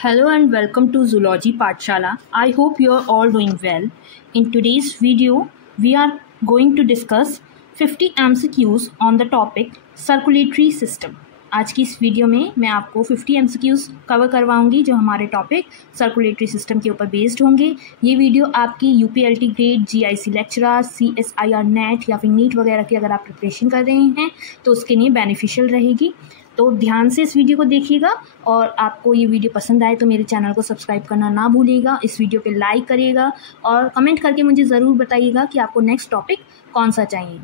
Hello and welcome to Zoology Pathshala. I hope you are all doing well. In today's video, we are going to discuss 50 MCQs on the topic circulatory system. आज की इस video में मैं आपको 50 MCQs cover करवाऊंगी जो हमारे topic circulatory system के ऊपर बेस्ड होंगे। ये वीडियो आपकी UPLT grade, GIC lecturer, CSIR net या फिर नीट वगैरह की अगर आप प्रिपरेशन कर रहे हैं तो उसके लिए बेनिफिशियल रहेगी। तो ध्यान से इस वीडियो को देखिएगा और आपको ये वीडियो पसंद आए तो मेरे चैनल को सब्सक्राइब करना ना भूलिएगा। इस वीडियो पे लाइक करिएगा और कमेंट करके मुझे ज़रूर बताइएगा कि आपको नेक्स्ट टॉपिक कौन सा चाहिए।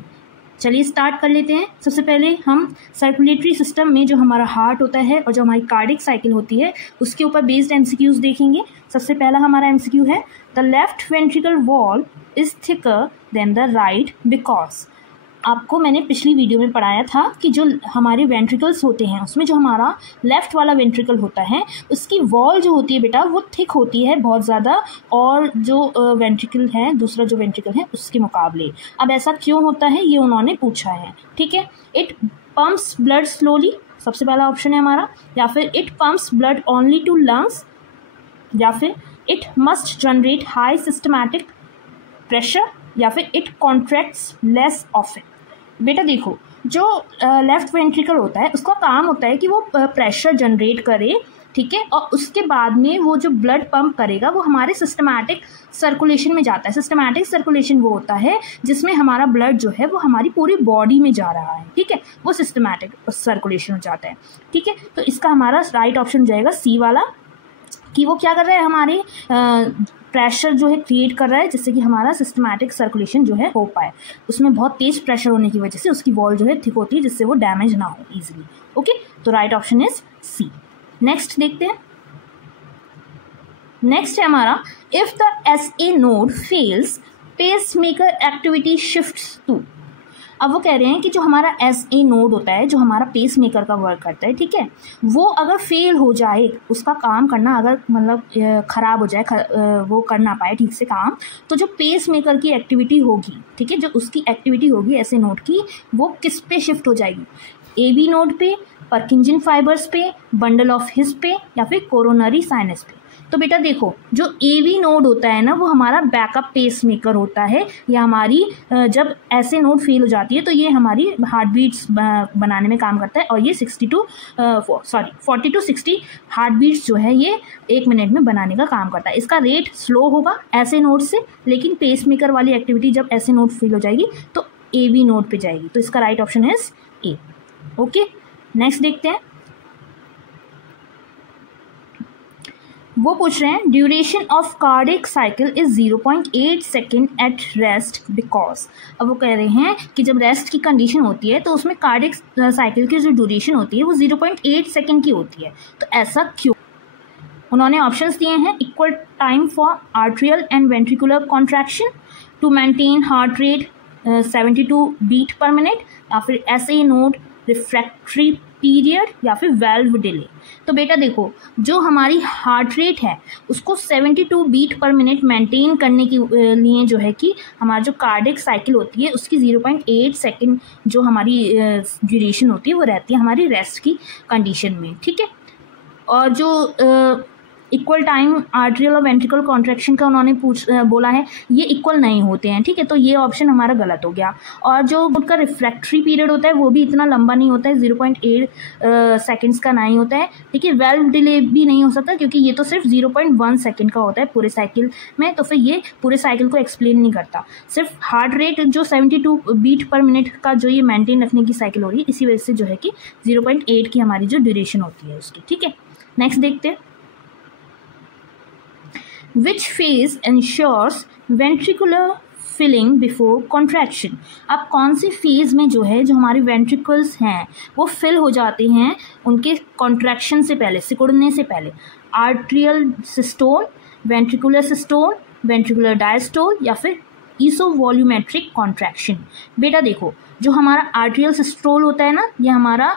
चलिए स्टार्ट कर लेते हैं। सबसे पहले हम सर्कुलेटरी सिस्टम में जो हमारा हार्ट होता है और जो हमारी कार्डिक साइकिल होती है उसके ऊपर बेस्ड MCQs देखेंगे। सबसे पहला हमारा MCQ है, the left ventricle wall is thicker than the right because. आपको मैंने पिछली वीडियो में पढ़ाया था कि जो हमारे वेंट्रिकल्स होते हैं उसमें जो हमारा लेफ़्ट वाला वेंट्रिकल होता है उसकी वॉल जो होती है बेटा वो थिक होती है बहुत ज़्यादा, और जो वेंट्रिकल है दूसरा जो वेंट्रिकल है उसके मुकाबले। अब ऐसा क्यों होता है ये उन्होंने पूछा है, ठीक है। इट पम्प्स ब्लड स्लोली, सबसे पहला ऑप्शन है हमारा, या फिर it pumps blood only to lungs, या फिर it must generate high systematic pressure, या फिर इट कॉन्ट्रैक्ट्स लेस ऑफन। बेटा देखो, जो लेफ्ट वेंट्रिकल होता है उसका काम होता है कि वो प्रेशर जनरेट करे, ठीक है, और उसके बाद में वो जो ब्लड पंप करेगा वो हमारे सिस्टमैटिक सर्कुलेशन में जाता है। सिस्टमैटिक सर्कुलेशन वो होता है जिसमें हमारा ब्लड जो है वो हमारी पूरी बॉडी में जा रहा है, ठीक है, वो सिस्टमैटिक सर्कुलेशन हो जाता है, ठीक है। तो इसका हमारा राइट ऑप्शन हो जाएगा सी वाला, कि वो क्या कर रहा है, हमारे प्रेशर जो है क्रिएट कर रहा है जिससे कि हमारा सिस्टमैटिक सर्कुलेशन जो है हो पाए। उसमें बहुत तेज प्रेशर होने की वजह से उसकी वॉल जो है थिक होती है जिससे वो डैमेज ना हो इजीली। ओके, तो right option is C. Next देखते हैं। नेक्स्ट है हमारा, if the SA node fails pacemaker activity shifts to. अब वो कह रहे हैं कि जो हमारा SA नोड होता है जो हमारा पेस मेकर का वर्क करता है, ठीक है, वो अगर फेल हो जाए, उसका काम करना अगर मतलब ख़राब हो जाए, वो कर ना पाए ठीक से काम, तो जो पेस मेकर की एक्टिविटी होगी, ठीक है, जो उसकी एक्टिविटी होगी SA नोड की, वो किस पे शिफ्ट हो जाएगी, AB नोड पे, पर्किंजन फाइबर्स पे, बंडल ऑफ हिस पे, या फिर कोरोनरी साइनस पे। तो बेटा देखो, जो AB नोड होता है ना वो हमारा बैकअप पेस मेकर होता है। या हमारी जब ऐसे नोड फेल हो जाती है तो ये हमारी हार्ट बीट्स बनाने में काम करता है, और ये 40 to 60 हार्ट बीट्स जो है ये 1 मिनट में बनाने का काम करता है। इसका रेट स्लो होगा ऐसे नोड से, लेकिन पेस मेकर वाली एक्टिविटी जब ऐसे नोड फेल हो जाएगी तो AB नोड पे जाएगी। तो इसका right option is A. Okay, next देखते हैं। वो पूछ रहे हैं, duration of cardiac cycle is 0.8 second at rest because. अब वो कह रहे हैं कि जब रेस्ट की कंडीशन होती है तो उसमें कार्डिक साइकिल की जो ड्यूरेशन होती है वो 0.8 सेकेंड की होती है। तो ऐसा क्यों? उन्होंने ऑप्शंस दिए हैं, equal time for atrial and ventricular contraction to maintain heart rate 72 beat per minute, या फिर SA नोड रिफ्रैक्टरी पीरियड, या फिर वेल्व डिले। तो बेटा देखो, जो हमारी हार्ट रेट है उसको 72 बीट पर मिनट मेंटेन करने के लिए जो है कि हमारा जो कार्डिक साइकिल होती है उसकी 0.8 सेकेंड जो हमारी ड्यूरेशन होती है वो रहती है हमारी रेस्ट की कंडीशन में, ठीक है। और जो इक्वल टाइम आर्ट्रियल और वेंट्रिकल कॉन्ट्रैक्शन का उन्होंने बोला है, ये इक्वल नहीं होते हैं, ठीक है, तो ये ऑप्शन हमारा गलत हो गया। और जो उनका रिफ्रैक्टरी पीरियड होता है वो भी इतना लंबा नहीं होता है, 0.8 सेकेंड्स का नहीं होता है, ठीक है। वेल्व डिले भी नहीं हो सकता क्योंकि ये तो सिर्फ 0.1 सेकेंड का होता है पूरे साइकिल में, तो फिर ये पूरे साइकिल को एक्सप्लेन नहीं करता। सिर्फ हार्ट रेट जो 72 बीट पर मिनट का जो ये मेंटेन रखने की साइकिल हो रही है, इसी वजह से जो है कि 0.8 की हमारी जो ड्यूरेशन होती है उसकी, ठीक है। नेक्स्ट देखते हैं, Which phase ensures ventricular filling before contraction? अब कौन सी फेज में जो है जो हमारे वेंट्रिकल्स हैं वो फिल हो जाते हैं उनके कॉन्ट्रैक्शन से पहले, सिकुड़ने से पहले? Atrial systole, ventricular systole, ventricular diastole, या फिर इसोवॉल्यूमेट्रिक कॉन्ट्रैक्शन। बेटा देखो, जो हमारा आर्ट्रियल सिस्टोल होता है ना, ये हमारा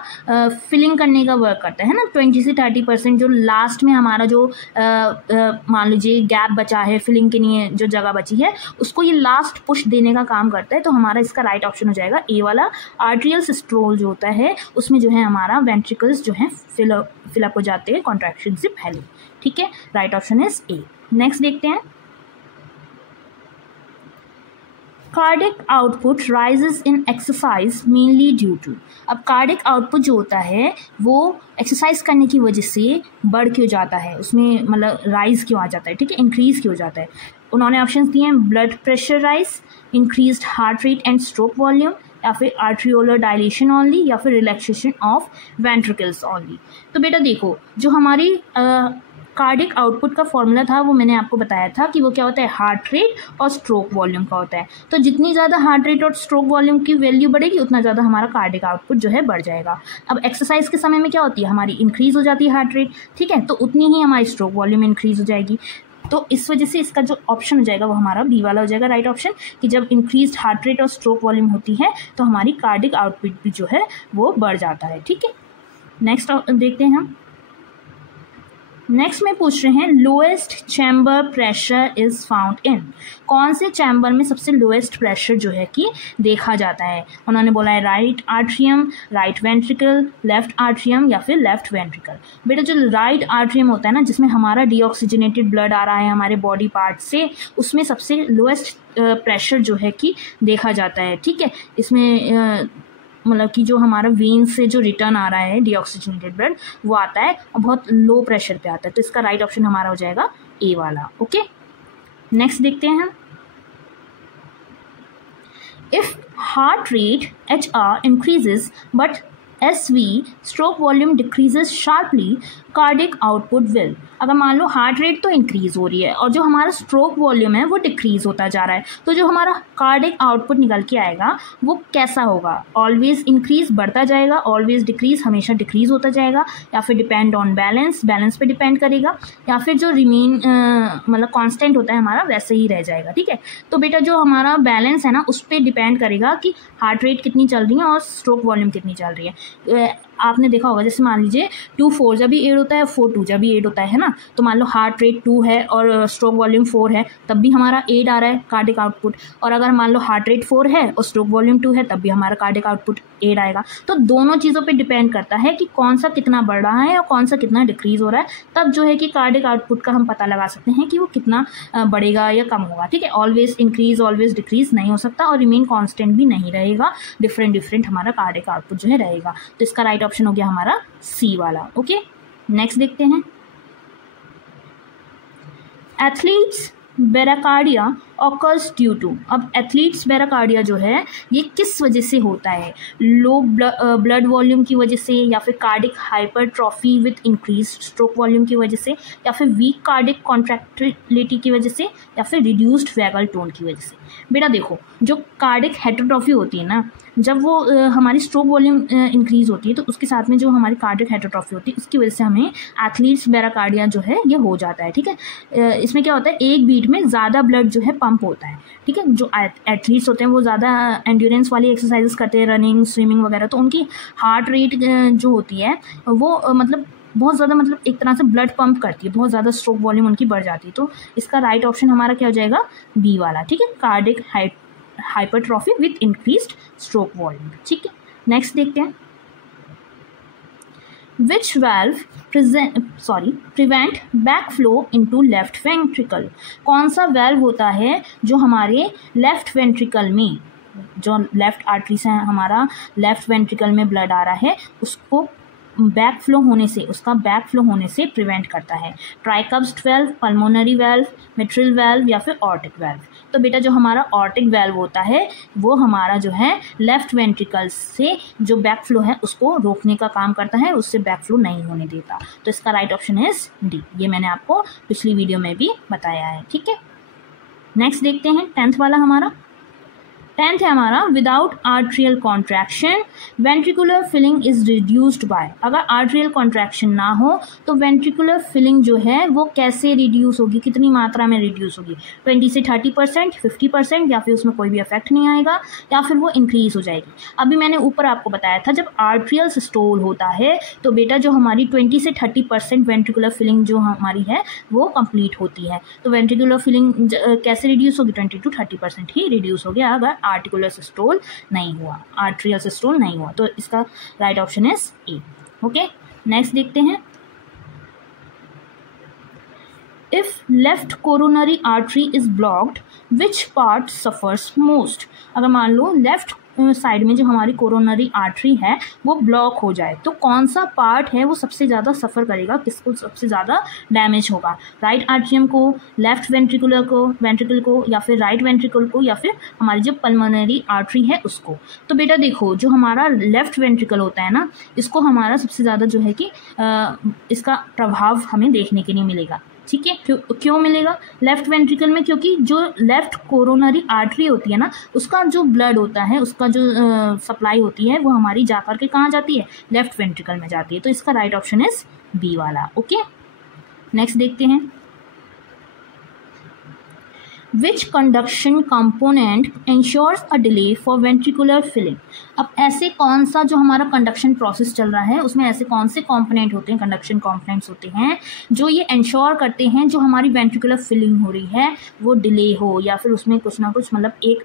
फिलिंग करने का वर्क करता है ना, 20 से 30% जो लास्ट में हमारा जो मान लीजिए गैप बचा है फिलिंग के लिए, जो जगह बची है उसको ये लास्ट पुश देने का काम करता है। तो हमारा इसका राइट ऑप्शन हो जाएगा ए वाला। आर्ट्रियल सिस्टोल जो होता है उसमें जो है हमारा वेंट्रिकल्स जो है फिलअप हो जाते हैं कॉन्ट्रैक्शन से पहले। ठीक है, right option is A. Next देखते हैं, cardiac output rises in exercise mainly due to. अब कार्डिक आउटपुट जो होता है वो एक्सरसाइज करने की वजह से बढ़ क्यों जाता है, उसमें मतलब राइज क्यों आ जाता है, ठीक है, इंक्रीज क्यों हो जाता है। उन्होंने ऑप्शन दिए हैं, blood pressure rise, increased heart rate and stroke volume, या फिर आर्ट्रियोलर डायलेशन ओनली, या फिर रिलैक्सेशन ऑफ वेंट्रिकल्स ओनली। तो बेटा देखो, जो हमारी कार्डिक आउटपुट का फॉर्मूला था वो मैंने आपको बताया था कि वो क्या होता है, हार्ट रेट और स्ट्रोक वॉल्यूम का होता है। तो जितनी ज़्यादा हार्ट रेट और स्ट्रोक वॉल्यूम की वैल्यू बढ़ेगी उतना ज़्यादा हमारा कार्डिक आउटपुट जो है बढ़ जाएगा। अब एक्सरसाइज के समय में क्या होती है, हमारी इंक्रीज हो जाती है हार्ट रेट, ठीक है, तो उतनी ही हमारी स्ट्रोक वॉल्यूम इंक्रीज हो जाएगी। तो इस वजह से इसका जो ऑप्शन हो जाएगा वो हमारा बी वाला हो जाएगा राइट ऑप्शन, कि जब इंक्रीज हार्ट रेट और स्ट्रोक वॉल्यूम होती है तो हमारी कार्डिक आउटपुट भी जो है वो बढ़ जाता है। ठीक है, नेक्स्ट देखते हैं हम। नेक्स्ट में पूछ रहे हैं, lowest chamber pressure is found इन। कौन से चैम्बर में सबसे लोएस्ट प्रेशर जो है कि देखा जाता है। उन्होंने बोला है right atrium, right ventricle, left atrium या फिर लेफ्ट वेंट्रिकल। बेटा जो राइट आर्ट्रियम होता है ना, जिसमें हमारा डीऑक्सीजनेटेड ब्लड आ रहा है हमारे बॉडी पार्ट से, उसमें सबसे लोएस्ट प्रेशर जो है कि देखा जाता है। ठीक है, इसमें मतलब कि जो हमारा वेन से जो रिटर्न आ रहा है डीऑक्सीजनेटेड ब्लड वो आता है और बहुत लो प्रेशर पे आता है। तो इसका राइट ऑप्शन हमारा हो जाएगा ए वाला। ओके, नेक्स्ट देखते हैं हम। If heart rate HR increases but SV stroke volume decreases sharply, cardiac output will. अगर मान लो हार्ट रेट तो इंक्रीज हो रही है और जो हमारा स्ट्रोक वॉल्यूम है वो डिक्रीज होता जा रहा है, तो जो हमारा कार्डिक आउटपुट निकल के आएगा वो कैसा होगा, ऑलवेज इंक्रीज बढ़ता जाएगा, ऑलवेज डिक्रीज हमेशा डिक्रीज होता जाएगा, या फिर डिपेंड ऑन बैलेंस, बैलेंस पे डिपेंड करेगा, या फिर जो रिमेन मतलब कांस्टेंट होता है हमारा वैसे ही रह जाएगा। ठीक है, तो बेटा जो हमारा बैलेंस है ना उस पर डिपेंड करेगा कि हार्ट रेट कितनी चल रही है और स्ट्रोक वॉल्यूम कितनी चल रही है। आपने देखा होगा, जैसे मान लीजिए 2 4 जब भी 8 होता है, 4 2 जब भी 8 होता है ना, तो मान लो हार्ट रेट 2 है और स्ट्रोक वॉल्यूम 4 है, तब भी हमारा 8 आ रहा है कार्डिक आउटपुट। और अगर मान लो हार्ट रेट 4 है और स्ट्रोक वॉल्यूम 2 है, तब भी हमारा कार्डिक आउटपुट 8 आएगा। तो दोनों चीज़ों पे डिपेंड करता है कि कौन सा कितना बढ़ रहा है और कौन सा कितना डिक्रीज हो रहा है, तब जो है कि कार्डिक आउटपुट का हम पता लगा सकते हैं कि वो कितना बढ़ेगा या कम होगा। ठीक है, ऑलवेज इंक्रीज ऑलवेज डिक्रीज नहीं हो सकता और रिमेन कांस्टेंट भी नहीं रहेगा, डिफरेंट हमारा कार्डिक आउटपुट जो है रहेगा। तो इसका राइट ऑप्शन हो गया हमारा सी वाला। ओके, नेक्स्ट देखते हैं। Athletes bradycardia occurs due to. अब एथलीट्स बेराकार्डिया जो है ये किस वजह से होता है, लो ब्लड वॉल्यूम की वजह से, या फिर cardiac hypertrophy with increase stroke volume की वजह से, या फिर वीक कार्डिक कॉन्ट्रैक्टिलिटी की वजह से, या फिर रिड्यूस्ड वैगल टोन की वजह से। बेटा देखो, जो कार्डिक हेटरोट्रॉफी होती है ना, जब वो हमारी स्ट्रोक वॉल्यूम इंक्रीज होती है तो उसके साथ में जो हमारी कार्डिक हेटरोट्रॉफी होती है उसकी वजह से हमें एथलीट्स बेराकार्डिया जो है ये हो जाता है। ठीक है, इसमें क्या होता है, एक बीट में ज़्यादा ब्लड जो है पंप होता है। ठीक है, जो एथलीट्स होते हैं वो ज़्यादा एंड्योरेंस वाली एक्सरसाइजेस करते हैं, रनिंग स्विमिंग वगैरह, तो उनकी हार्ट रेट जो होती है वो मतलब बहुत ज़्यादा मतलब एक तरह से ब्लड पंप करती है, बहुत ज़्यादा स्ट्रोक वॉल्यूम उनकी बढ़ जाती है। तो इसका राइट ऑप्शन हमारा क्या हो जाएगा, बी वाला। ठीक है, cardiac hypertrophy with increased stroke volume. ठीक है, नेक्स्ट देखते हैं। Which valve prevent back flow into left ventricle. कौन सा वाल्व होता है जो हमारे लेफ्ट वेंट्रिकल में, जो लेफ्ट आर्टरी से हमारा लेफ्ट वेंट्रिकल में ब्लड आ रहा है उसको बैक फ्लो होने से, उसका बैक फ्लो होने से प्रिवेंट करता है। Tricuspid valve, pulmonary valve, mitral valve या फिर ऑर्टिक वाल्व। तो बेटा जो हमारा ऑर्टिक वाल्व होता है वो हमारा जो है लेफ्ट वेंट्रिकल से जो बैक फ्लो है उसको रोकने का काम करता है, उससे बैक फ्लो नहीं होने देता। तो इसका राइट ऑप्शन इज डी। ये मैंने आपको पिछली वीडियो में भी बताया है। ठीक है, नेक्स्ट देखते हैं 10th वाला हमारा। 10th है हमारा without atrial contraction ventricular filling is reduced by. अगर आर्ट्रियल कॉन्ट्रैक्शन ना हो तो वेंट्रिकुलर फिलिंग जो है वो कैसे रिड्यूस होगी, कितनी मात्रा में रिड्यूस होगी, 20 से 30%, 50%, या फिर उसमें कोई भी इफेक्ट नहीं आएगा, या फिर वो इंक्रीज हो जाएगी। अभी मैंने ऊपर आपको बताया था जब आर्ट्रियल सिस्टोल होता है तो बेटा जो हमारी 20 से 30% वेंट्रिकुलर फिलिंग जो हमारी है वो कंप्लीट होती है। तो वेंट्रिकुलर फिलिंग कैसे रिड्यूस होगी, 20 to 30% ही रिड्यूस हो गया अगर आर्टिकुलर सिस्टोल नहीं हुआ, आर्ट्रियल सिस्टोल नहीं हुआ। तो इसका right option is A. Okay, next देखते हैं। If left coronary artery is blocked which part suffers most. अगर मान लो लेफ्ट साइड में जो हमारी कोरोनरी आर्टरी है वो ब्लॉक हो जाए तो कौन सा पार्ट है वो सबसे ज़्यादा सफ़र करेगा, किसको सबसे ज़्यादा डैमेज होगा, राइट आर्ट्रियम को, लेफ्ट वेंट्रिकल को या फिर राइट वेंट्रिकल को या फिर हमारी जो पल्मोनरी आर्टरी है उसको। तो बेटा देखो जो हमारा लेफ्ट वेंट्रिकल होता है ना इसको हमारा सबसे ज़्यादा जो है कि इसका प्रभाव हमें देखने के लिए मिलेगा। ठीक है, क्यों मिलेगा लेफ्ट वेंट्रिकल में, क्योंकि जो लेफ्ट कोरोनरी आर्टरी होती है ना उसका जो ब्लड होता है उसका जो सप्लाई होती है वो हमारी जाकर के कहाँ जाती है, लेफ्ट वेंट्रिकल में जाती है। तो इसका राइट ऑप्शन इज बी वाला। ओके, नेक्स्ट देखते हैं। Which conduction component ensures a delay for ventricular filling? अब ऐसे कौन सा जो हमारा कंडक्शन प्रोसेस चल रहा है उसमें ऐसे कौन से कंपोनेंट होते हैं, कंडक्शन कंपोनेंट्स होते हैं जो ये इंश्योर करते हैं जो हमारी वेंट्रिकुलर फिलिंग हो रही है वो डिले हो या फिर उसमें कुछ ना कुछ मतलब एक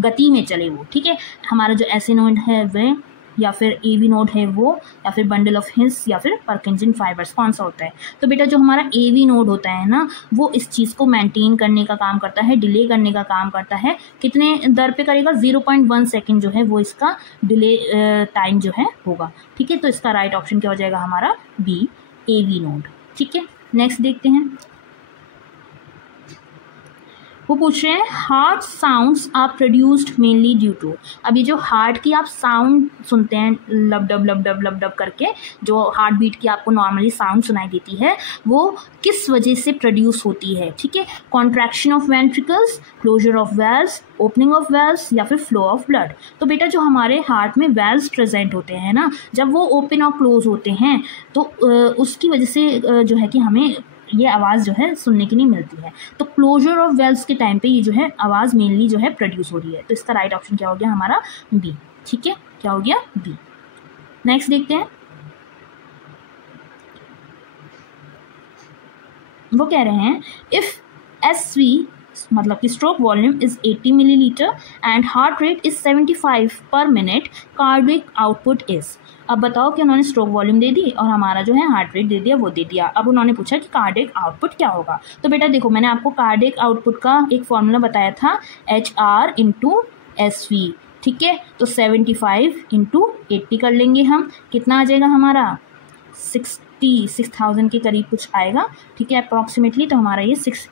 गति में चले वो। ठीक है, हमारा जो एसी नोड है वह या फिर एवी नोड है वो या फिर बंडल ऑफ हिल्स या फिर परकिंसन फाइबर्स, कौन सा होता है। तो बेटा जो हमारा एवी नोड होता है ना वो इस चीज़ को मेंटेन करने का काम करता है, डिले करने का काम करता है। कितने दर पे करेगा, 0.1 सेकेंड जो है वो इसका डिले टाइम जो है होगा। ठीक है, तो इसका राइट ऑप्शन क्या हो जाएगा हमारा बी, एवी नोड। ठीक है, नेक्स्ट देखते हैं। वो पूछ रहे हैं heart sounds are produced mainly due to. अब ये जो हार्ट की आप साउंड सुनते हैं लब डब लब डब लब डब करके, जो हार्ट बीट की आपको नॉर्मली साउंड सुनाई देती है वो किस वजह से प्रोड्यूस होती है। ठीक है, contraction of ventricles, closure of valves, opening of valves या फिर फ्लो ऑफ ब्लड। तो बेटा जो हमारे हार्ट में वेल्व्स प्रेजेंट होते हैं ना जब वो ओपन और क्लोज होते हैं तो उसकी वजह से जो है कि हमें ये आवाज़ जो है सुनने के लिए मिलती है। तो क्लोजर ऑफ वेल्व्स के टाइम पे ये जो है आवाज़ मेनली जो है प्रोड्यूस हो रही है। तो इसका राइट ऑप्शन क्या हो गया हमारा बी। ठीक है, क्या हो गया बी। नेक्स्ट देखते हैं। वो कह रहे हैं इफ एसवी मतलब कि stroke volume is 80 millilitre and heart rate is 75 पर मिनट, कार्डिक आउटपुट इज। अब बताओ कि उन्होंने स्ट्रोक वॉल्यूम दे दी और हमारा जो है हार्ट रेट दे दिया, वो दे दिया। अब उन्होंने पूछा कि कार्डिक आउटपुट क्या होगा। तो बेटा देखो मैंने आपको कार्डिक आउटपुट का एक फॉर्मूला बताया था HR/SV। ठीक है, तो 75 × 80 कर लेंगे हम, कितना आ जाएगा हमारा 6,000 के करीब कुछ आएगा। ठीक है, अप्रॉक्सीमेटली। तो हमारा ये 6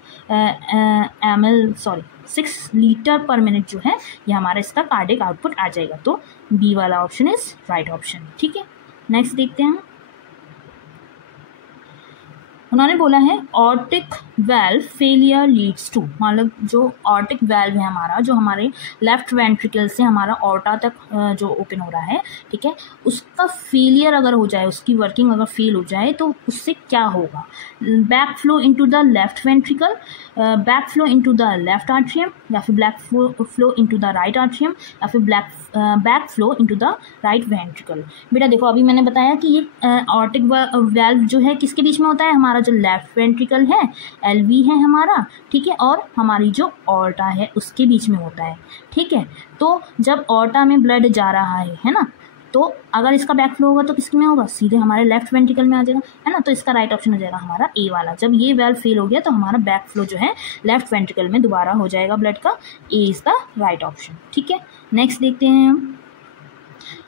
लीटर पर मिनट जो है ये हमारा इसका कार्डिक आउटपुट आ जाएगा। तो बी वाला ऑप्शन इज राइट ऑप्शन। ठीक है, नेक्स्ट देखते हैं। उन्होंने बोला है aortic valve failure leads to, मतलब जो ऑर्टिक वेल्व है हमारा जो हमारे लेफ्ट वेंट्रिकल से हमारा ऑर्टा तक जो ओपन हो रहा है, ठीक है, उसका फेलियर अगर हो जाए, उसकी वर्किंग अगर फेल हो जाए तो उससे क्या होगा। Back flow into the left ventricle, back flow into the left atrium या फिर back flow into the right atrium या फिर back flow into the right ventricle. बेटा देखो अभी मैंने बताया कि ये ऑर्टिक वेल्व जो है किसके बीच में होता है, हमारा जो लेफ्ट वेंट्रिकल है LV है हमारा, ठीक है, और हमारी जो ऑर्टा है उसके बीच में होता है। ठीक है, तो जब ऑर्टा में ब्लड जा रहा है ना, तो अगर इसका बैक फ्लो होगा तो किसके में होगा, सीधे हमारे लेफ्ट वेंट्रिकल में आ जाएगा, है ना। तो इसका राइट ऑप्शन हो जाएगा हमारा ए वाला। जब ये वेल्व फेल हो गया तो हमारा बैक फ्लो जो है लेफ्ट वेंट्रिकल में दोबारा हो जाएगा ब्लड का। ए इज द राइट ऑप्शन। ठीक है, नेक्स्ट देखते हैं हम।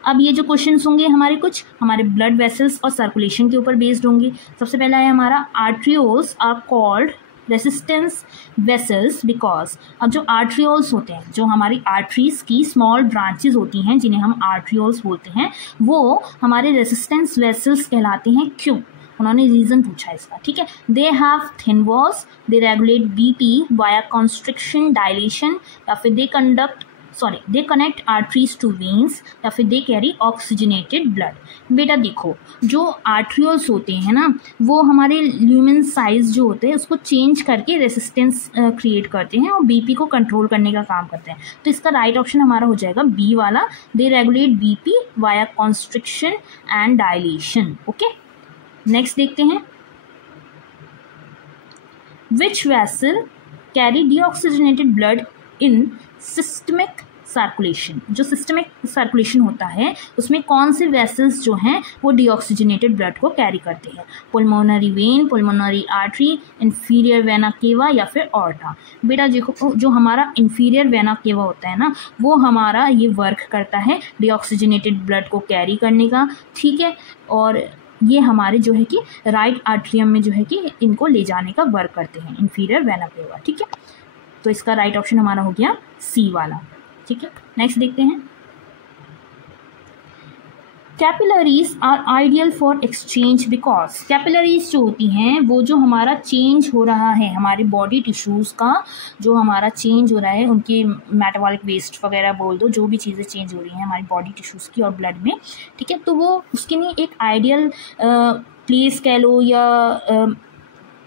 अब ये जो क्वेश्चंस होंगे हमारे कुछ हमारे ब्लड वेसल्स और सर्कुलेशन के ऊपर बेस्ड होंगे। सबसे पहला है हमारा arterioles are called resistance vessels because. अब जो आर्ट्रियोल्स होते हैं, जो हमारी आर्टरीज की स्मॉल ब्रांचेस होती हैं जिन्हें हम आर्ट्रियोल्स बोलते हैं, वो हमारे रेसिस्टेंस वेसल्स कहलाते हैं। क्यों, उन्होंने रीज़न पूछा इसका। ठीक है, they have thin walls, they regulate BP via constriction dilation या फिर they conduct sorry they connect arteries to veins या फिर दे कैरी ऑक्सीजनेटेड ब्लड। बेटा देखो, जो आर्ट्रियोल्स होते हैं ना, वो हमारे ल्यूमेन साइज जो होते हैं उसको चेंज करके रेसिस्टेंस क्रिएट करते हैं और बीपी को कंट्रोल करने का काम करते हैं। तो इसका राइट ऑप्शन हमारा हो जाएगा बी वाला, they regulate BP via constriction and dilation. Okay, next देखते हैं, which vessel carry deoxygenated blood in systemic circulation. जो सिस्टमिक सर्कुलेशन होता है उसमें कौन से वेसल्स जो हैं वो डीऑक्सीजनेटेड ब्लड को कैरी करते हैं? Pulmonary vein, pulmonary artery, inferior vena cava या फिर ऑर्टा। बेटा देखो, जो हमारा इंफीरियर वेना केवा होता है ना, वो हमारा ये वर्क करता है डीऑक्सीजनेटेड ब्लड को कैरी करने का, ठीक है, और ये हमारे जो है कि राइट आर्ट्रियम में जो है कि इनको ले जाने का वर्क करते हैं, इंफीरियर वेना केवा, ठीक है। तो इसका राइट ऑप्शन हमारा हो गया सी वाला, ठीक है। नेक्स्ट देखते हैं, capillaries are ideal for exchange because. Capillaries जो होती हैं वो जो हमारा चेंज हो रहा है हमारे बॉडी टिश्यूज़ का, जो हमारा चेंज हो रहा है, उनके मेटाबॉलिक वेस्ट वगैरह बोल दो, जो भी चीज़ें चेंज हो रही हैं हमारी बॉडी टिश्यूज़ की और ब्लड में, ठीक है, तो वो उसके लिए एक आइडियल प्लेस कह लो या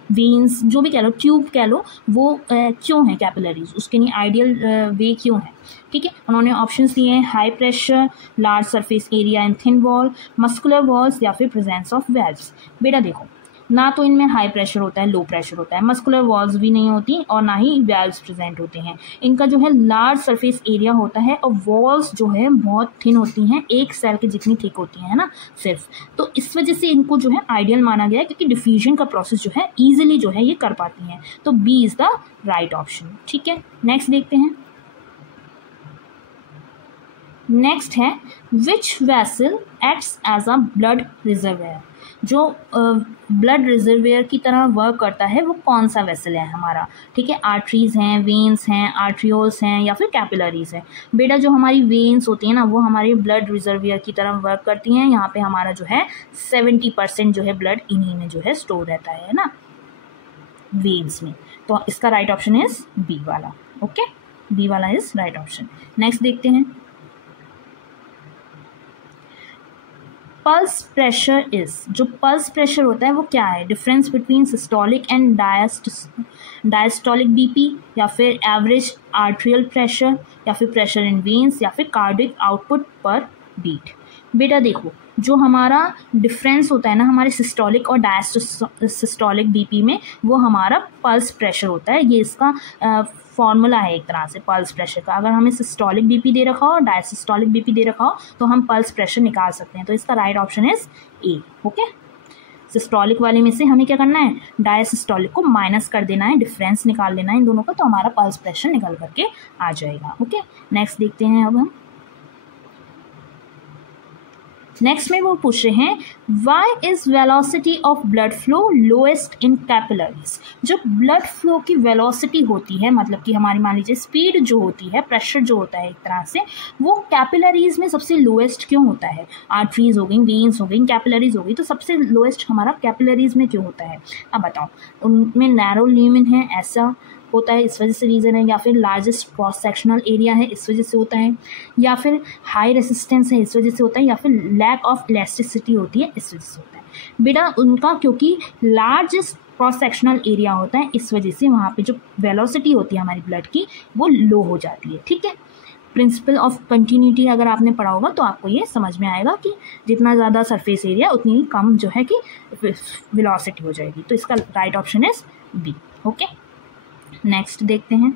वेन्स जो भी कह लो, ट्यूब कह लो, वो क्यों है कैपिलरीज, उसके लिए आइडियल वे क्यों है, ठीक है। उन्होंने ऑप्शंस दिए हैं, high pressure, large surface area and thin wall, muscular walls या फिर प्रेजेंस ऑफ वेल्व्स। बेटा देखो, ना तो इनमें हाई प्रेशर होता है, लो प्रेशर होता है, मस्कुलर वॉल्स भी नहीं होती और ना ही वेल्व्स प्रेजेंट होते हैं। इनका जो है लार्ज सरफेस एरिया होता है और वॉल्स जो है बहुत थिन होती हैं, एक सेल के जितनी थिक होती हैं ना सिर्फ। तो इस वजह से इनको जो है आइडियल माना गया है, क्योंकि डिफ्यूजन का प्रोसेस जो है ईजिली जो है ये कर पाती हैं। तो B is the right option, ठीक है। नेक्स्ट देखते हैं, नेक्स्ट है which vessel acts as a blood reservoir. जो ब्लड रिजर्वेयर की तरह वर्क करता है वो कौन सा वेसल है हमारा, ठीक है। आर्टरीज हैं, वेन्स हैं, आर्ट्रियोल्स हैं या फिर कैपिलरीज हैं। बेटा जो हमारी वेन्स होती हैं ना, वो हमारे ब्लड रिजर्वेयर की तरह वर्क करती हैं। यहाँ पे हमारा जो है 70% जो है ब्लड इन्हीं में जो है स्टोर रहता है ना, वेन्स में। तो इसका राइट ऑप्शन इज बी वाला, ओके, बी वाला इज राइट ऑप्शन। नेक्स्ट देखते हैं, पल्स प्रेशर इज। जो पल्स प्रेशर होता है वो क्या है? Difference between systolic and diastolic BP, या फिर एवरेज आर्ट्रियल प्रेशर, या फिर प्रेशर इन वेन्स, या फिर कार्डिक आउटपुट पर बीट। बेटा देखो, जो हमारा डिफरेंस होता है ना हमारे सिस्टोलिक और डायस्टोलिक बीपी में, वो हमारा पल्स प्रेशर होता है। ये इसका फॉर्मूला है एक तरह से पल्स प्रेशर का। अगर हमें सिस्टोलिक बीपी दे रखा हो और डायसिस्टोलिक बीपी दे रखा हो तो हम पल्स प्रेशर निकाल सकते हैं। तो इसका right option is A, okay. Systolic वाले में से हमें क्या करना है, डायसिस्टोलिक को माइनस कर देना है, डिफरेंस निकाल लेना है इन दोनों का, तो हमारा पल्स प्रेशर निकल करके आ जाएगा, ओके। नेक्स्ट देखते हैं अब हम, नेक्स्ट में वो पूछ रहे हैं, why is velocity of blood flow lowest in capillaries. जो ब्लड फ्लो की वेलोसिटी होती है, मतलब कि हमारी मान लीजिए स्पीड जो होती है, प्रेशर जो होता है एक तरह से, वो कैपिलरीज में सबसे लोएस्ट क्यों होता है? आर्टरीज हो गई, वेन्स हो गई, कैपिलरीज हो गई, तो सबसे लोएस्ट हमारा कैपिलरीज में क्यों होता है? अब बताओ, उनमें नैरो ल्यूमेन है ऐसा होता है, इस वजह से रीज़न है, या फिर लार्जेस्ट क्रॉस सेक्शनल एरिया है इस वजह से होता है, या फिर हाई रेसिस्टेंस है इस वजह से होता है, या फिर लैक ऑफ इलास्टिसिटी होती है इस वजह से होता है। बेटा उनका क्योंकि लार्जेस्ट क्रॉस सेक्शनल एरिया होता है, इस वजह से वहाँ पे जो वेलोसिटी होती है हमारी ब्लड की वो लो हो जाती है, ठीक है। प्रिंसिपल ऑफ कंटिन्यूटी अगर आपने पढ़ा होगा तो आपको ये समझ में आएगा कि जितना ज़्यादा सरफेस एरिया उतनी ही कम जो है कि वेलोसिटी हो जाएगी। तो इसका right option is B, okay. Next देखते हैं,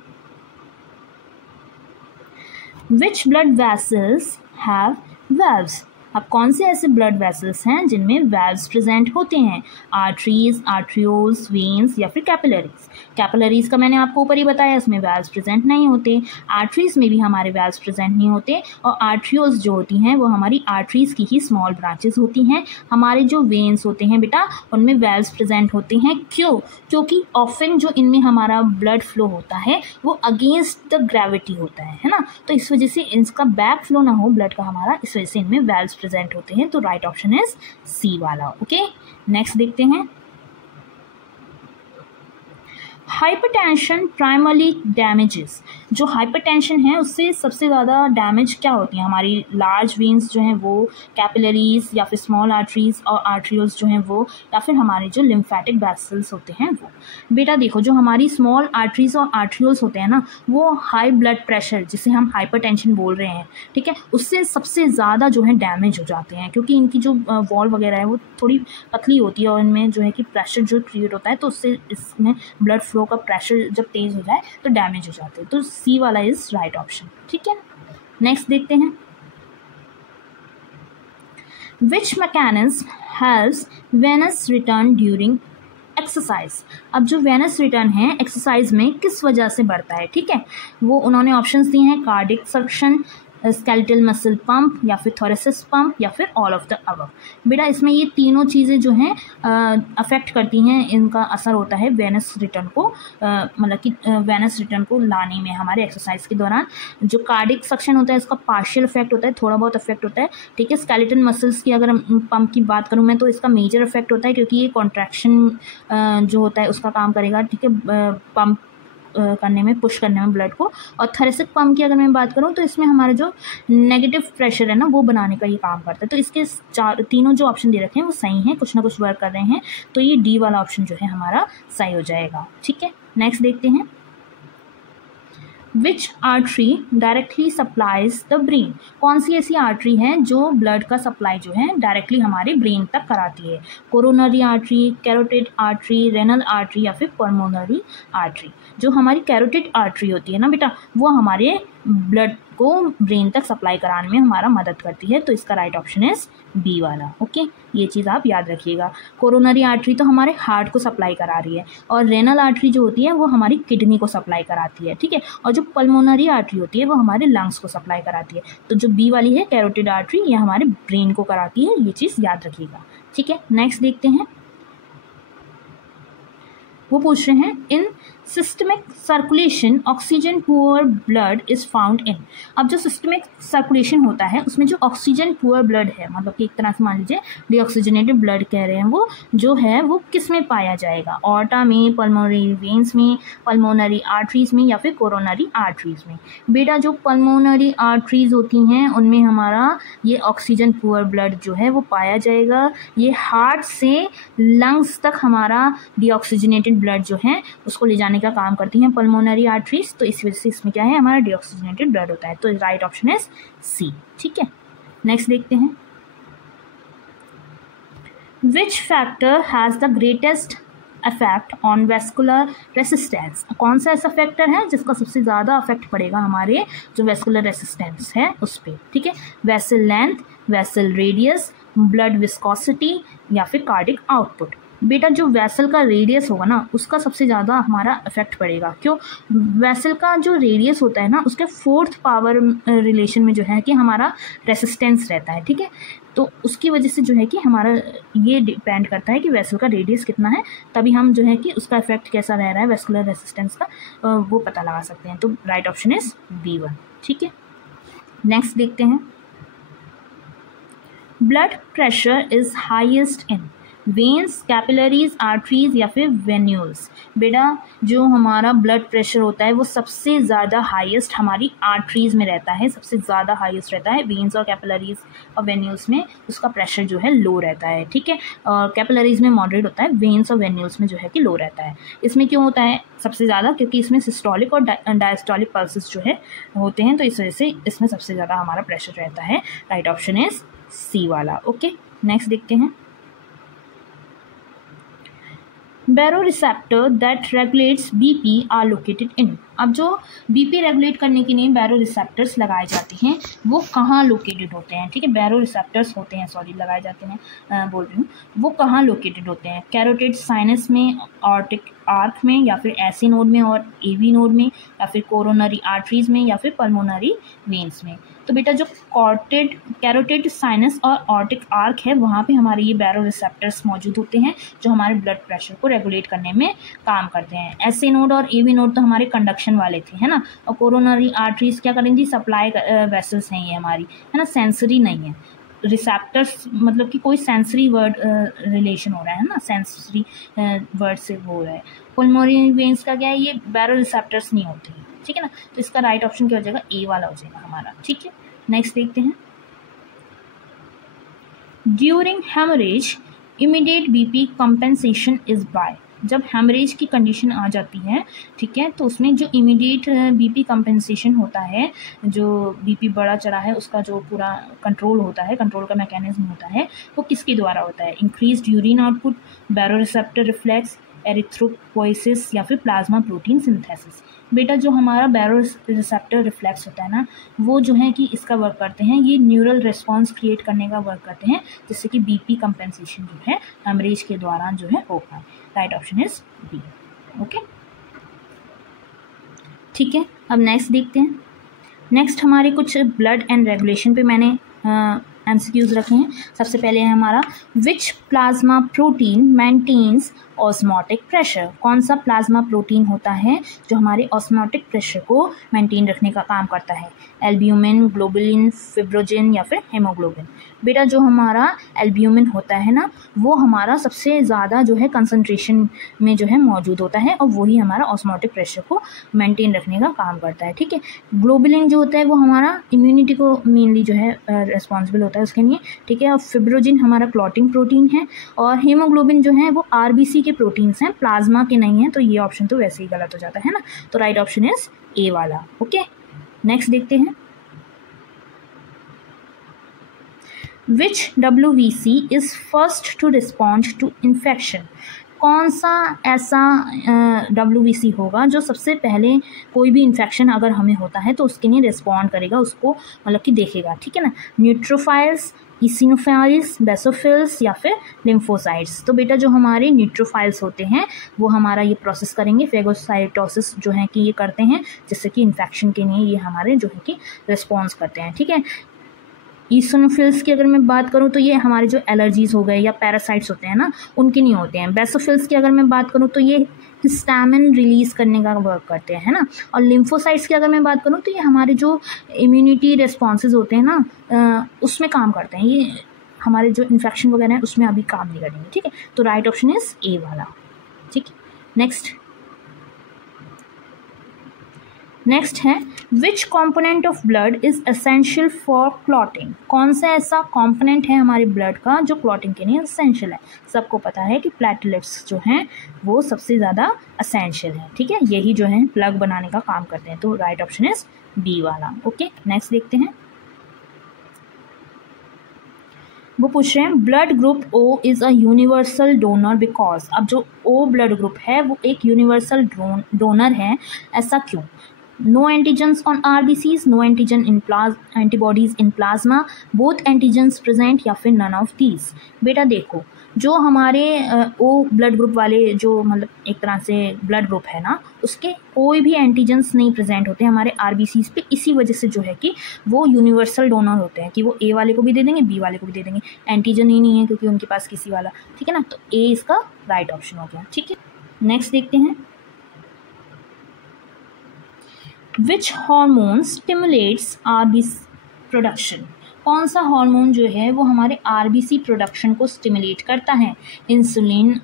which blood vessels have valves. अब कौन से ऐसे ब्लड वेसल्स हैं जिनमें वेल्व्स प्रेजेंट होते हैं? आर्टरीज, आर्ट्रियोल्स, वेन्स या फिर कैपिलरीज। कैपिलरीज का मैंने आपको ऊपर ही बताया, इसमें वेल्व्स प्रेजेंट नहीं होते। आर्टरीज में भी हमारे वेल्व्स प्रेजेंट नहीं होते, और आर्ट्रियोल्स जो होती हैं वो हमारी आर्टरीज की ही स्मॉल ब्रांचेस होती हैं। हमारे जो वेन्स होते हैं बेटा, उनमें वेल्व्स प्रेजेंट होते हैं। क्यों? क्योंकि ऑफन जो इनमें हमारा ब्लड फ्लो होता है वो अगेंस्ट द ग्रेविटी होता है ना, तो इस वजह से इसका बैक फ्लो ना हो ब्लड का हमारा, इस वजह से इनमें वेल्व्स प्रेजेंट होते हैं। तो राइट ऑप्शन इज सी वाला, ओके। नेक्स्ट देखते हैं, हाइपरटेंशन प्राइमरली डैमेजेस, जो हाइपरटेंशन है उससे सबसे ज़्यादा डैमेज क्या होती है, हमारी लार्ज वेन्स जो हैं वो, कैपिलरीज या फिर स्मॉल आर्टरीज और आर्ट्रियोल्स जो हैं वो, या फिर हमारे जो लिम्फेटिक वेसल्स होते हैं वो। बेटा देखो, जो हमारी स्मॉल आर्टरीज और आर्ट्रियोल्स होते हैं ना, वो हाई ब्लड प्रेशर जिसे हम हाइपरटेंशन बोल रहे हैं, ठीक है, उससे सबसे ज़्यादा जो है डैमेज हो जाते हैं, क्योंकि इनकी जो वॉल वगैरह है वो थोड़ी पतली होती है और इनमें जो है कि प्रेशर जो क्रिएट होता है, तो उससे इसमें ब्लड फ्लो का प्रेशर जब तेज़ हो जाए तो डैमेज हो जाते हैं। तो सी वाला इज राइट ऑप्शन, ठीक है। नेक्स्ट देखते हैं, which mechanism helps Venus return during exercise. अब जो वेनस रिटर्न है एक्सरसाइज में किस वजह से बढ़ता है, ठीक है, वो उन्होंने ऑप्शंस दिए हैं, cardiac suction, skeletal muscle pump, या फिर थोरेसिस पंप, या फिर ऑल ऑफ द अबव। बेटा इसमें ये तीनों चीज़ें जो हैं अफेक्ट करती हैं, इनका असर होता है वेनस रिटर्न को, मतलब कि वेनस रिटर्न को लाने में हमारे एक्सरसाइज के दौरान। जो कार्डिक सक्शन होता है इसका पार्शियल इफेक्ट होता है, थोड़ा बहुत इफेक्ट होता है, ठीक है। स्केलेटल मसल्स की अगर पंप की बात करूँ मैं तो इसका मेजर इफेक्ट होता है, क्योंकि ये कॉन्ट्रैक्शन जो होता है उसका काम करेगा, ठीक है, पंप करने में, पुश करने में ब्लड को। और थोरेसिक पंप की अगर मैं बात करूं तो इसमें हमारा जो नेगेटिव प्रेशर है ना वो बनाने का ये काम करता है। तो इसके तीनों जो ऑप्शन दे रखे हैं वो सही हैं, कुछ ना कुछ वर्क कर रहे हैं, तो ये डी वाला ऑप्शन जो है हमारा सही हो जाएगा, ठीक है। नेक्स्ट देखते हैं, which artery directly supplies the brain. कौन सी ऐसी आर्टरी है जो ब्लड का सप्लाई जो है डायरेक्टली हमारे ब्रेन तक कराती है, coronary artery, carotid artery, renal artery, या फिर पल्मोनरी आर्टरी। जो हमारी कैरोटिड आर्टरी होती है ना बेटा, वो हमारे ब्लड को ब्रेन तक सप्लाई कराने में हमारा मदद करती है, तो इसका राइट ऑप्शन इज बी वाला, ओके। ये चीज़ आप याद रखिएगा। कोरोनरी आर्टरी तो हमारे हार्ट को सप्लाई करा रही है, और रेनल आर्टरी जो होती है वो हमारी किडनी को सप्लाई कराती है, ठीक है। और जो पल्मोनरी आर्टरी होती है वो हमारे लंग्स को सप्लाई कराती है। तो जो बी वाली है कैरोटिड आर्टरी, ये हमारे ब्रेन को कराती है, ये चीज़ याद रखिएगा, ठीक है। नेक्स्ट देखते हैं, वो पूछ रहे हैं, in systemic circulation oxygen poor blood is found in. अब जो सिस्टमिक सर्कुलेशन होता है उसमें जो ऑक्सीजन पुअर ब्लड है, मतलब कि एक तरह से मान लीजिए डीऑक्सीजनेटेड ब्लड कह रहे हैं, वो जो है वो किस में पाया जाएगा, ऑर्टा में, पल्मोनरी वेन्स में, पल्मोनरी आर्टरीज में, या फिर कोरोनरी आर्टरीज में। बेटा जो पल्मोनरी आर्टरीज होती हैं उनमें हमारा ये ऑक्सीजन पुअर ब्लड जो है वो पाया जाएगा। ये हार्ट से लंग्स तक हमारा डीऑक्सीजनेटेड ब्लड जो है उसको ले जाने का काम करती हैं पल्मोनरी आर्टरीज, तो इस वजह से इसमें क्या है, हमारा डीऑक्सीजनेटेड ब्लड होता है, तो राइट ऑप्शन इज सी, ठीक है। नेक्स्ट देखते हैं, which factor has the greatest effect on vascular resistance. कौन सा ऐसा फैक्टर है जिसका सबसे ज़्यादा इफेक्ट पड़ेगा हमारे जो वेस्कुलर रेसिस्टेंस है उस पर, ठीक है। Vessel length, vessel radius, blood viscosity, या फिर कार्डिक आउटपुट। बेटा जो वेसल का रेडियस होगा ना उसका सबसे ज़्यादा हमारा इफेक्ट पड़ेगा। क्यों? वेसल का जो रेडियस होता है ना उसके 4th पावर रिलेशन में जो है कि हमारा रेसिस्टेंस रहता है, ठीक है। तो उसकी वजह से जो है कि हमारा ये डिपेंड करता है कि वेसल का रेडियस कितना है, तभी हम जो है कि उसका इफेक्ट कैसा रह रहा है वेस्कुलर रेसिस्टेंस का वो पता लगा सकते हैं। तो राइट ऑप्शन इज B1, ठीक है। नेक्स्ट देखते हैं, blood pressure is highest in veins, capillaries, arteries, या फिर वेन्यूल्स। बेटा जो हमारा ब्लड प्रेशर होता है वो सबसे ज़्यादा हाईएस्ट हमारी आर्टरीज में रहता है, सबसे ज़्यादा हाईएस्ट रहता है। वेन्स और कैपिलरीज और वेन्यूल्स में उसका प्रेशर जो है लो रहता है, ठीक है। और कैपिलरीज में मॉडरेट होता है, वेन्स और वेन्यूल्स में जो है कि लो रहता है। इसमें क्यों होता है सबसे ज़्यादा? क्योंकि इसमें सिस्टोलिक और डायस्टोलिक पल्सेस जो है होते हैं, तो इस वजह से इसमें सबसे ज़्यादा हमारा प्रेशर रहता है। राइट ऑप्शन इज सी वाला, ओके। नेक्स्ट देखते हैं, baroreceptor that regulates BP are located in. अब जो BP रेगुलेट करने के लिए बैरोरिसेप्टर्स लगाए जाते हैं वो कहाँ लोकेटेड होते हैं, ठीक है। बैरोरिसेप्टर्स होते हैं, सॉरी लगाए जाते हैं बोल रही हूँ, वो कहाँ लोकेटेड होते हैं? कैरोटिड साइनस में, ऑर्टिक आर्क में, या फिर एसी नोड में और AV नोड में, या फिर कोरोनरी आर्टरीज में, या फिर पल्मोनरी वेन्स में। तो बेटा जो कैरोटिड साइनस और ऑर्टिक आर्क है वहाँ पे हमारे ये बैरोरिसेप्टर्स मौजूद होते हैं जो हमारे ब्लड प्रेशर को रेगुलेट करने में काम करते हैं। एसी नोड और AV नोड तो हमारे कंडक्शन वाले थे, है ना। और कोरोनरी आर्टरीज क्या करेंगी? सप्लाई वेसल्स हैं ये हमारी, है ना, सेंसरी नहीं है। रिसेप्टर्स मतलब कि कोई सेंसरी वर्ड रिलेशन हो रहा है ना, सेंसरी वर्ड से वो हो रहा है। पुल्मोनरी वेन्स का क्या है, ये बैरो रिसेप्टर्स नहीं होते हैं, ठीक है ना। तो इसका राइट ऑप्शन क्या हो जाएगा, ए वाला हो जाएगा हमारा, ठीक है। नेक्स्ट देखते हैं, during haemorrhage immediate BP compensation is by. जब हेमरेज की कंडीशन आ जाती है, ठीक है, तो उसमें जो इमीडिएट बीपी कंपेंसेशन होता है, जो बीपी बढ़ा चढ़ा है उसका जो पूरा कंट्रोल होता है, कंट्रोल का मैकेनिज्म होता है, वो किसके द्वारा होता है, increased urine output, baroreceptor reflex, erythropoiesis या फिर प्लाज्मा प्रोटीन सिंथेसिस। बेटा जो हमारा बैरोरिसेप्टर रिफ्लेक्स होता है ना, वो जो है कि इसका वर्क करते हैं, ये न्यूरल रिस्पॉन्स क्रिएट करने का वर्क करते हैं, जिससे कि बीपी कंपेंसेशन जो है हेमरेज के दौरान जो है होगा। Right option is B, okay, ठीक है। अब नेक्स्ट देखते हैं। नेक्स्ट हमारे कुछ ब्लड एंड रेगुलेशन पे मैंने एमसीक्यूज रखे हैं। सबसे पहले है हमारा, which plasma protein maintains osmotic pressure. कौन सा प्लाज्मा प्रोटीन होता है जो हमारे ऑस्मोटिक प्रेशर को मेंटेन रखने का काम करता है, एल्ब्यूमिन, ग्लोबुलिन, फिब्रोजिन या फिर हेमोग्लोबिन। बेटा जो हमारा एल्ब्यूमिन होता है ना, वो हमारा सबसे ज़्यादा जो है कंसंट्रेशन में जो है मौजूद होता है, और वही हमारा ऑस्मोटिक प्रेशर को मेंटेन रखने का काम करता है, ठीक है। ग्लोबुलिन जो होता है वो हमारा इम्यूनिटी को मेनली जो है रिस्पॉन्सिबल होता है उसके लिए, ठीक है। और फिब्रोजिन हमारा क्लॉटिंग प्रोटीन है, और हीमोग्लोबिन जो है वो आरबीसी के प्रोटीन्स हैं, प्लाज्मा के नहीं हैं, तो ये ऑप्शन तो वैसे ही गलत हो जाता है ना। तो राइट ऑप्शन इज ए वाला, ओके। नेक्स्ट देखते हैं, Which WBC is first to respond to infection? कौन सा ऐसा WBC होगा जो सबसे पहले कोई भी इन्फेक्शन अगर हमें होता है तो उसके लिए रिस्पॉन्ड करेगा, उसको मतलब कि देखेगा, ठीक है ना। न्यूट्रोफाइल्स, इसिनोफाइल्स, बेसोफिल्स या फिर लिम्फोसाइट्स। तो बेटा जो हमारे न्यूट्रोफाइल्स होते हैं वो हमारा ये प्रोसेस करेंगे, फेगोसाइटोसिस जो है कि ये करते हैं, जिससे कि इन्फेक्शन के लिए ये हमारे जो है कि रिस्पॉन्स करते हैं, ठीक है। ईसोनोफिल्स की अगर मैं बात करूं तो ये हमारे जो एलर्जीज हो गए या पैरासाइट्स होते हैं ना, उनके नहीं होते हैं। बेसोफिल्स की अगर मैं बात करूं तो ये हिस्टामिन रिलीज करने का वर्क करते हैं, है ना। और लिम्फोसाइट्स की अगर मैं बात करूं तो ये हमारे जो इम्यूनिटी रिस्पॉन्सेज होते हैं ना, उसमें काम करते हैं, ये हमारे जो इन्फेक्शन वगैरह है उसमें अभी काम नहीं करेंगे, ठीक है। तो राइट ऑप्शन इज ए वाला, ठीक है। नेक्स्ट है, which component of blood is essential for clotting. कौन सा ऐसा कॉम्पोनेंट है हमारे ब्लड का जो क्लॉटिंग के लिए एसेंशियल है। सबको पता है कि प्लेटलेट्स जो हैं वो सबसे ज़्यादा एसेंशियल है, ठीक है, यही जो है प्लग बनाने का काम करते हैं। तो राइट ऑप्शन इज बी वाला, ओके। नेक्स्ट देखते हैं, वो पूछ रहे हैं, blood group O is a universal donor because. अब जो ओ ब्लड ग्रुप है वो एक यूनिवर्सल डोनर है, ऐसा क्यों। No antigens on RBCs, no antigen in antibodies in plasma, both antigens present या फिर नन ऑफ दीज। बेटा देखो जो हमारे ओ ब्लड ग्रुप वाले जो मतलब एक तरह से ब्लड ग्रुप है ना, उसके कोई भी एंटीजन्स नहीं प्रेजेंट होते हमारे आरबीसीज पे, इसी वजह से जो है कि वो यूनिवर्सल डोनर होते हैं कि वो ए वाले को भी दे देंगे, बी वाले को भी दे देंगे, एंटीजन ही नहीं है क्योंकि उनके पास किसी वाला, ठीक है ना। तो ए इसका राइट ऑप्शन हो गया, ठीक है। नेक्स्ट देखते हैं, which hormone stimulates RBC production. कौन सा हार्मोन जो है वो हमारे आरबीसी प्रोडक्शन को स्टिमुलेट करता है, इंसुलिन,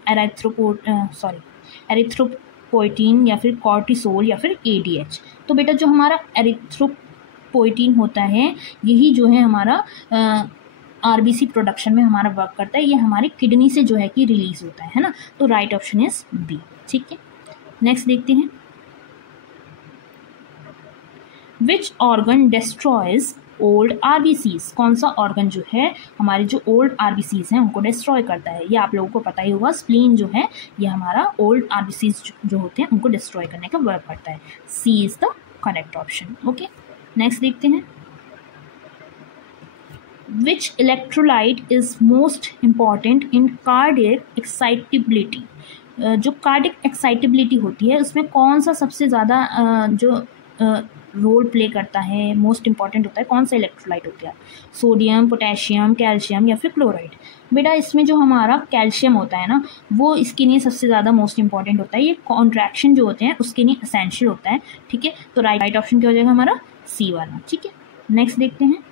एरिथ्रोपोइटिन या फिर कॉर्टिसोल या फिर एडीएच। तो बेटा जो हमारा एरिथ्रोपोइटिन होता है यही जो है हमारा आरबीसी प्रोडक्शन में हमारा वर्क करता है, ये हमारे किडनी से जो है कि रिलीज होता है ना। तो राइट ऑप्शन इज बी, ठीक है। नेक्स्ट देखते हैं, which organ destroys old RBCs. कौन सा ऑर्गन जो है हमारे जो ओल्ड आरबीसीज हैं उनको डिस्ट्रॉय करता है, ये आप लोगों को पता ही होगा, स्प्लीन जो है ये हमारा ओल्ड आरबीसीज जो होते हैं उनको डिस्ट्रॉय करने का वर्क करता है। C is the correct option, okay. Next देखते हैं, which electrolyte is most important in cardiac excitability. जो कार्डियक एक्साइटेबिलिटी होती है उसमें कौन सा सबसे ज़्यादा जो रोल प्ले करता है, मोस्ट इंपॉर्टेंट होता है, कौन सा इलेक्ट्रोलाइट होता है, सोडियम, पोटेशियम, कैल्शियम या फिर क्लोराइड। बेटा इसमें जो हमारा कैल्शियम होता है ना वो इसके लिए सबसे ज़्यादा मोस्ट इंपॉर्टेंट होता है, ये कॉन्ट्रैक्शन जो होते हैं उसके लिए एसेंशियल होता है, ठीक है। तो राइट ऑप्शन क्या हो जाएगा हमारा सी वाला, ठीक है। नेक्स्ट देखते हैं,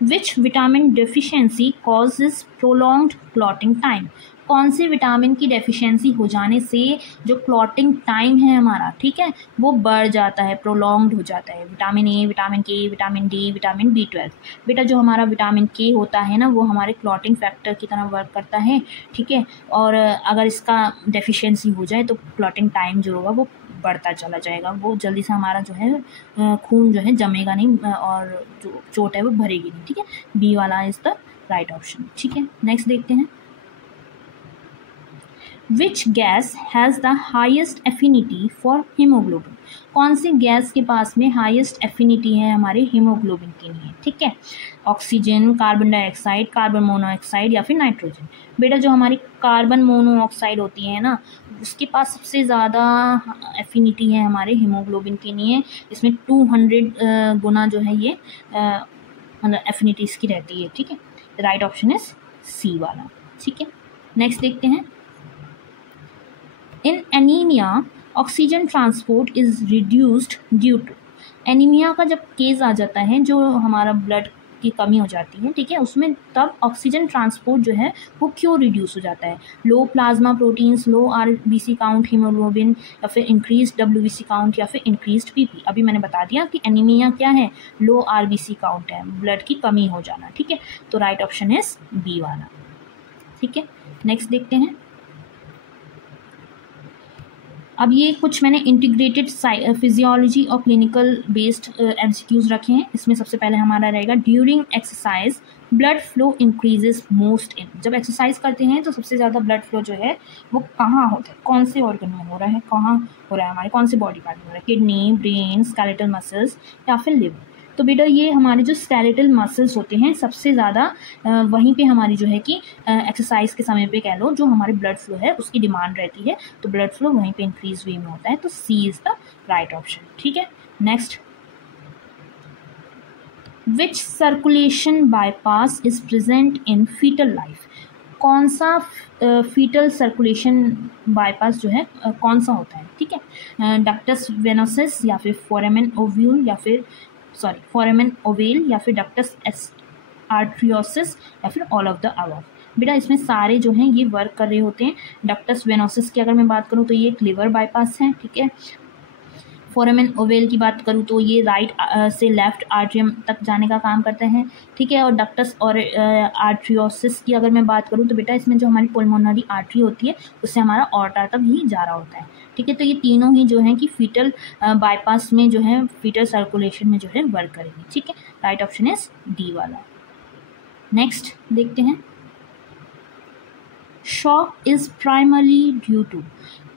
which vitamin deficiency causes prolonged clotting time, कौन से विटामिन की डेफिशिएंसी हो जाने से जो क्लॉटिंग टाइम है हमारा, ठीक है, वो बढ़ जाता है, प्रोलॉन्ग्ड हो जाता है। विटामिन ए, विटामिन के, विटामिन डी, विटामिन B12। बेटा जो हमारा विटामिन के होता है ना, वो हमारे क्लॉटिंग फैक्टर की तरह वर्क करता है, ठीक है, और अगर इसका डेफिशिएंसी हो जाए तो क्लॉटिंग टाइम जो होगा वो बढ़ता चला जाएगा, वो जल्दी से हमारा जो है खून जो है जमेगा नहीं और जो चोट है वो भरेगी नहीं, ठीक है। बी वाला इज द राइट ऑप्शन, ठीक है। नेक्स्ट देखते हैं, which gas has the highest affinity for haemoglobin, कौन सी गैस के पास में हाईएस्ट एफिनिटी है हमारे हीमोग्लोबिन के लिए, ठीक है। Oxygen, carbon dioxide, carbon monoxide या फिर नाइट्रोजन। बेटा जो हमारी कार्बन मोनोऑक्साइड होती है ना, उसके पास सबसे ज़्यादा एफिनिटी है हमारे हीमोग्लोबिन के लिए, इसमें 200 गुना जो है ये मतलब एफिनिटी इसकी रहती है, ठीक है। राइट ऑप्शन इज सी वाला, ठीक है। नेक्स्ट देखते हैं, in anaemia oxygen transport is reduced due to, anaemia का जब केस आ जाता है, जो हमारा ब्लड की कमी हो जाती है, ठीक है, उसमें तब ऑक्सीजन ट्रांसपोर्ट जो है वो क्यों रिड्यूस हो जाता है? लो प्लाज्मा प्रोटीन्स, लो RBC काउंट हीमोग्लोबिन, या फिर इंक्रीज WBC काउंट, या फिर इंक्रीज PP। अभी मैंने बता दिया कि एनीमिया क्या है, लो RBC काउंट है, ब्लड की कमी हो जाना, ठीक है। तो राइट ऑप्शन इज बी वाला, ठीक है। नेक्स्ट देखते हैं, अब ये कुछ मैंने इंटीग्रेटेड फिजियोलॉजी और क्लिनिकल बेस्ड MCQs रखे हैं। इसमें सबसे पहले हमारा रहेगा, during exercise blood flow increases most in, जब एक्सरसाइज करते हैं तो सबसे ज़्यादा ब्लड फ्लो जो है वो कहाँ होता है, कौन से ऑर्गन में हो रहा है, कहाँ हो रहा है, हमारे कौन से बॉडी पार्ट में हो रहा है, किडनी, ब्रेन, स्केलेटल मसल्स या फिर लिवर। तो बेटा ये हमारे जो स्केलेटल मसल्स होते हैं सबसे ज़्यादा वहीं पे हमारी जो है कि एक्सरसाइज के समय पे कह लो जो हमारे ब्लड फ्लो है उसकी डिमांड रहती है, तो ब्लड फ्लो वहीं पे इंक्रीज वे में होता है, तो C is the right option, ठीक है। Next, which circulation bypass is present in foetal life, कौन सा फीटल सर्कुलेशन बाईपास जो है कौन सा होता है, ठीक है। डक्टस वेनोसिस या फिर फोरामेन ओव्यूल या फिर फोरामेन ओवेल या फिर डक्टस आर्ट्रियोसिस या फिर ऑल ऑफ द अबव। बेटा इसमें सारे जो हैं ये वर्क कर रहे होते हैं। डक्टस वेनोसिस की अगर मैं बात करूँ तो ये एक लिवर बाईपास है, ठीक है। फोरामेन ओवेल की बात करूँ तो ये राइट से लेफ्ट आर्ट्रियम तक जाने का काम करते हैं, ठीक है। और डक्टस और आर्ट्रियोसिस की अगर मैं बात करूँ तो बेटा इसमें जो हमारी पुल्मोनरी आर्टरी होती है उससे हमारा ऑर्टा तक ही जा रहा होता है, ठीक है। तो ये तीनों ही जो हैं कि फीटल बाईपास में जो है फीटल सर्कुलेशन में जो है वर्क करेंगे, ठीक है। राइट ऑप्शन इज डी वाला। नेक्स्ट देखते हैं, shock is primarily due to,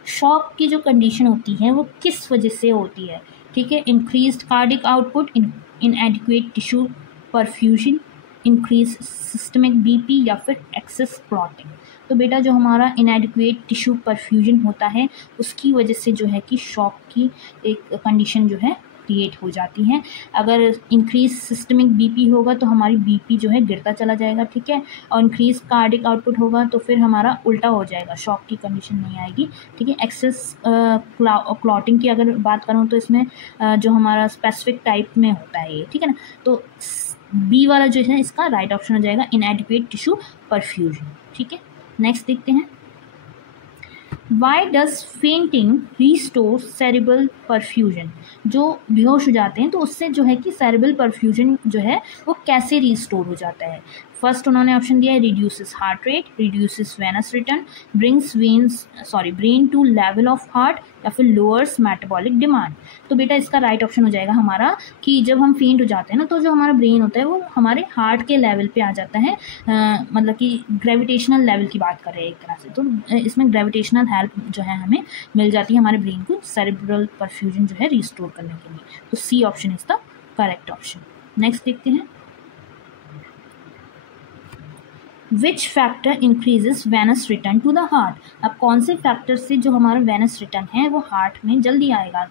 shock की जो कंडीशन होती है वो किस वजह से होती है, ठीक है। Increased cardiac output, इनएडिक्वेट tissue perfusion, increase systemic BP या फिर एक्सेस क्लॉटिंग। तो बेटा जो हमारा इनएडिक्वेट टिश्यू परफ्यूजन होता है उसकी वजह से जो है कि शॉक की एक कंडीशन जो है क्रिएट हो जाती है। अगर इंक्रीज सिस्टमिक BP होगा तो हमारी BP जो है गिरता चला जाएगा, ठीक है। और इंक्रीज कार्डिक आउटपुट होगा तो फिर हमारा उल्टा हो जाएगा, शॉक की कंडीशन नहीं आएगी, ठीक है। एक्सेस क्लॉटिंग की अगर बात करूँ तो इसमें जो हमारा स्पेसिफिक टाइप में होता है ये, ठीक है ना। तो बी वाला जो है इसका राइट ऑप्शन हो जाएगा, इनएडिक्वेट टिश्यू परफ्यूजन, ठीक है। नेक्स्ट देखते हैं, why does fainting restore cerebral perfusion, जो बेहोश हो जाते हैं तो उससे जो है कि सेरेब्रल परफ्यूजन जो है वो कैसे रिस्टोर हो जाता है। फर्स्ट उन्होंने ऑप्शन दिया है, reduces heart rate, reduces venous return, brings brain to level of heart या फिर लोअर्स मेटाबॉलिक डिमांड। तो बेटा इसका राइट ऑप्शन हो जाएगा हमारा कि जब हम फेंट हो जाते हैं ना तो जो हमारा ब्रेन होता है वो हमारे हार्ट के लेवल पे आ जाता है, मतलब कि ग्रेविटेशनल लेवल की बात कर रहे हैं एक तरह से। तो इसमें ग्रेविटेशनल हेल्प जो है हमें मिल जाती है हमारे ब्रेन को सेरेब्रल परफ्यूजन जो है रिस्टोर करने के लिए। तो C option is the correct option. Next देखते हैं, which factor increases venous return to the heart, अब कौन से फैक्टर से जो हमारा वेनस रिटर्न है वो हार्ट में जल्दी आएगा,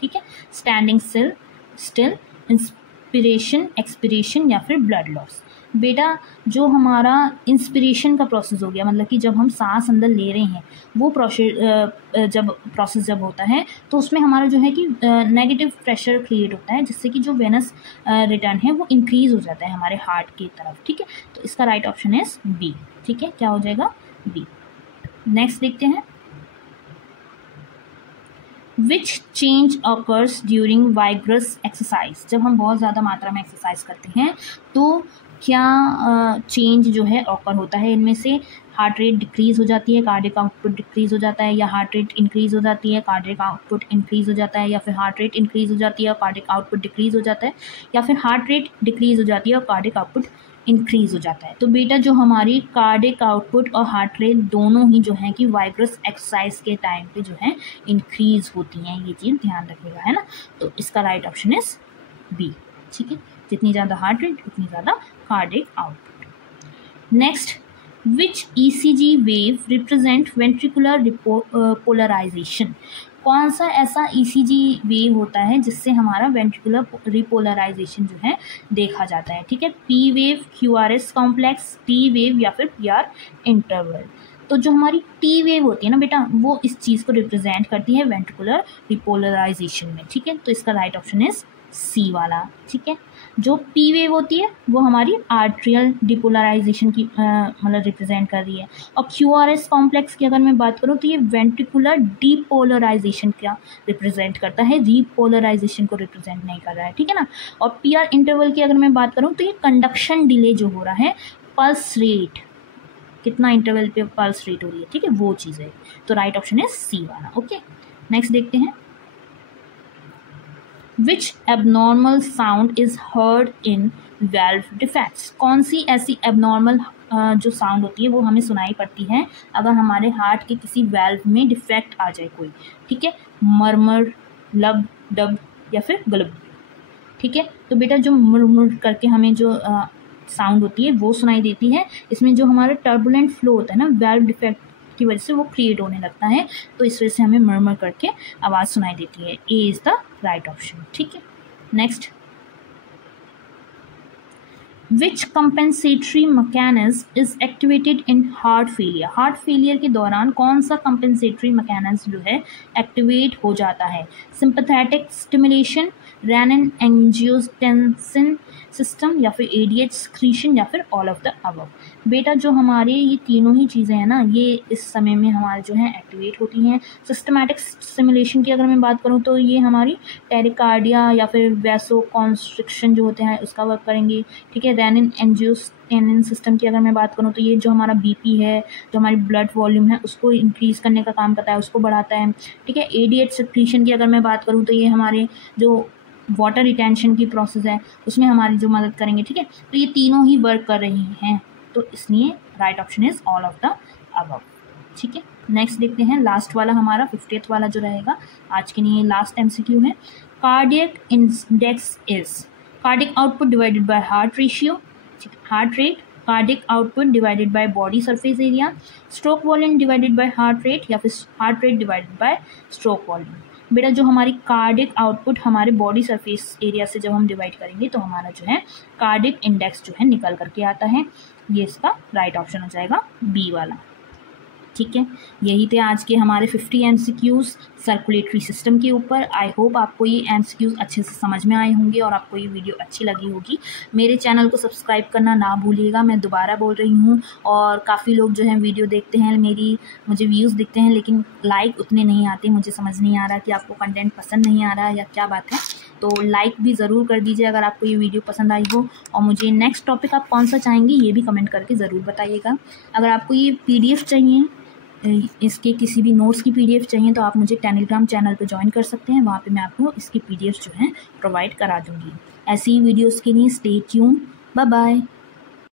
ठीक है। स्टैंडिंग स्टिल, इंस्पिरेशन, एक्सपिरेशन या फिर ब्लड लॉस। बेटा जो हमारा इंस्पिरेशन का प्रोसेस हो गया, मतलब कि जब हम सांस अंदर ले रहे हैं वो प्रोसेस जब होता है तो उसमें हमारा जो है कि नेगेटिव प्रेशर क्रिएट होता है, जिससे कि जो वेनस रिटर्न है वो इंक्रीज हो जाता है हमारे हार्ट की तरफ। ठीक है, तो इसका राइट ऑप्शन इज बी। ठीक है, क्या हो जाएगा? बी। नेक्स्ट देखते हैं, which change occurs during vigorous exercise. जब हम बहुत ज़्यादा मात्रा में एक्सरसाइज करते हैं तो क्या चेंज जो है ऑकर होता है इनमें से? हार्ट रेट डिक्रीज हो जाती है, कार्डियक आउटपुट डिक्रीज हो जाता है, या हार्ट रेट इंक्रीज हो जाती है, कार्डियक आउटपुट इंक्रीज हो जाता है, या फिर हार्ट रेट इंक्रीज हो जाती है और कार्डियक आउटपुट डिक्रीज हो जाता है, या फिर हार्ट रेट डिक्रीज हो जाती है और कार्डियक आउटपुट इंक्रीज हो जाता है। तो बेटा जो हमारी कार्डियक आउटपुट और हार्ट रेट दोनों ही जो है कि वाइब्रस एक्सरसाइज के टाइम पे जो है इंक्रीज होती हैं, ये चीज़ ध्यान रखिएगा, है ना। तो इसका राइट ऑप्शन इज बी। ठीक है, जितनी ज़्यादा हार्ट रेट उतनी ज़्यादा cardiac output. Next, which ECG wave represent ventricular polarisation. कौन सा ऐसा ईसीजी वेव होता है जिससे हमारा वेंट्रिकुलर रिपोलराइजेशन जो है देखा जाता है? ठीक है, P wave, QRS complex, T wave या फिर पीआर इंटरवल। तो जो हमारी टी वेव होती है ना बेटा, वो इस चीज़ को रिप्रेजेंट करती है वेंट्रिकुलर रिपोलराइजेशन में। ठीक है, तो इसका राइट ऑप्शन इज सी वाला। ठीक है, जो पी वेव होती है वो हमारी आर्ट्रियल डिपोलराइजेशन की मतलब रिप्रेजेंट कर रही है, और क्यूआरएस कॉम्प्लेक्स की अगर मैं बात करूँ तो ये वेंट्रिकुलर डीपोलराइजेशन का रिप्रेजेंट करता है, रीपोलराइजेशन को रिप्रेजेंट नहीं कर रहा है। ठीक है ना। और पीआर इंटरवल की अगर मैं बात करूँ तो ये कंडक्शन डिले जो हो रहा है, पल्स रेट, कितना इंटरवल पे पल्स रेट हो रही है, ठीक है, वो चीज़ है। तो राइट ऑप्शन है सी वाला। ओके, नेक्स्ट देखते हैं, Which abnormal sound is heard in valve defects? कौन सी ऐसी abnormal जो साउंड होती है वो हमें सुनाई पड़ती है अगर हमारे हार्ट के किसी वेल्व में डिफेक्ट आ जाए कोई? ठीक है, मरमर, लब, डब या फिर गलब। ठीक है, तो बेटा जो मुर करके हमें जो साउंड होती है वो सुनाई देती है, इसमें जो हमारा टर्बुलेंट फ्लो होता है ना वेल्व डिफेक्ट की वजह से वो क्रिएट होने लगता है, तो इस वजह से हमें मरमर करके आवाज़ सुनाई देती है। A is the right option. ठीक है, next, which compensatory mechanism is activated in heart failure. Heart failure के दौरान कौन सा कंपेंसेटरी मैकेनिज्म जो है एक्टिवेट हो जाता है? Sympathetic stimulation, renin angiotensin system, या फिर एडीएच सक्रीशन, या फिर ऑल ऑफ द अबव। बेटा जो हमारे ये तीनों ही चीज़ें हैं ना, ये इस समय में हमारे जो है एक्टिवेट होती हैं। सिस्टमैटिक स्टिमुलेशन की अगर मैं बात करूँ तो ये हमारी टेरिकार्डिया या फिर वैसो कॉन्स्ट्रिक्शन जो होते हैं उसका वर्क करेंगे। ठीक है, रेनिन एंजियोटेंसिन सिस्टम की अगर मैं बात करूँ तो ये जो हमारा बीपी है, जो हमारी ब्लड वॉल्यूम है, उसको इंक्रीज़ करने का काम करता है, उसको बढ़ाता है। ठीक है, एडीएच सक्रीशन की अगर मैं बात करूँ तो ये हमारे जो वाटर रिटेंशन की प्रोसेस है उसमें हमारी जो मदद करेंगे। ठीक है, तो ये तीनों ही वर्क कर रही हैं, तो इसलिए right option is all of the above. ठीक है, नेक्स्ट देखते हैं, लास्ट वाला हमारा 50th वाला जो रहेगा आज के लिए लास्ट एमसीक्यू है। Cardiac index is cardiac output divided by heart ratio, heart rate, cardiac output divided by body surface area, stroke volume divided by heart rate, या फिर heart rate divided by stroke volume. बेटा जो हमारी cardiac output हमारे body surface area से जब हम divide करेंगे तो हमारा जो है कार्डियक इंडेक्स जो है निकल करके आता है, ये इसका राइट ऑप्शन हो जाएगा बी वाला। ठीक है, यही थे आज के हमारे 50 MCQs सर्कुलेटरी सिस्टम के ऊपर। आई होप आपको ये MCQs अच्छे से समझ में आए होंगे और आपको ये वीडियो अच्छी लगी होगी। मेरे चैनल को सब्सक्राइब करना ना भूलिएगा, मैं दोबारा बोल रही हूँ। और काफ़ी लोग जो है वीडियो देखते हैं, मुझे व्यूज़ दिखते हैं, लेकिन लाइक उतने नहीं आते। मुझे समझ नहीं आ रहा कि आपको कंटेंट पसंद नहीं आ रहा है या क्या बात है, तो लाइक भी ज़रूर कर दीजिए अगर आपको ये वीडियो पसंद आई हो। और मुझे नेक्स्ट टॉपिक आप कौन सा चाहेंगे ये भी कमेंट करके ज़रूर बताइएगा। अगर आपको ये PDF चाहिए, इसके किसी भी नोट्स की PDF चाहिए, तो आप मुझे टेलीग्राम चैनल पर ज्वाइन कर सकते हैं। वहाँ पे मैं आपको इसकी PDF जो है प्रोवाइड करा दूँगी। ऐसी ही वीडियोज़ के लिए स्टे ट्यून। Bye bye.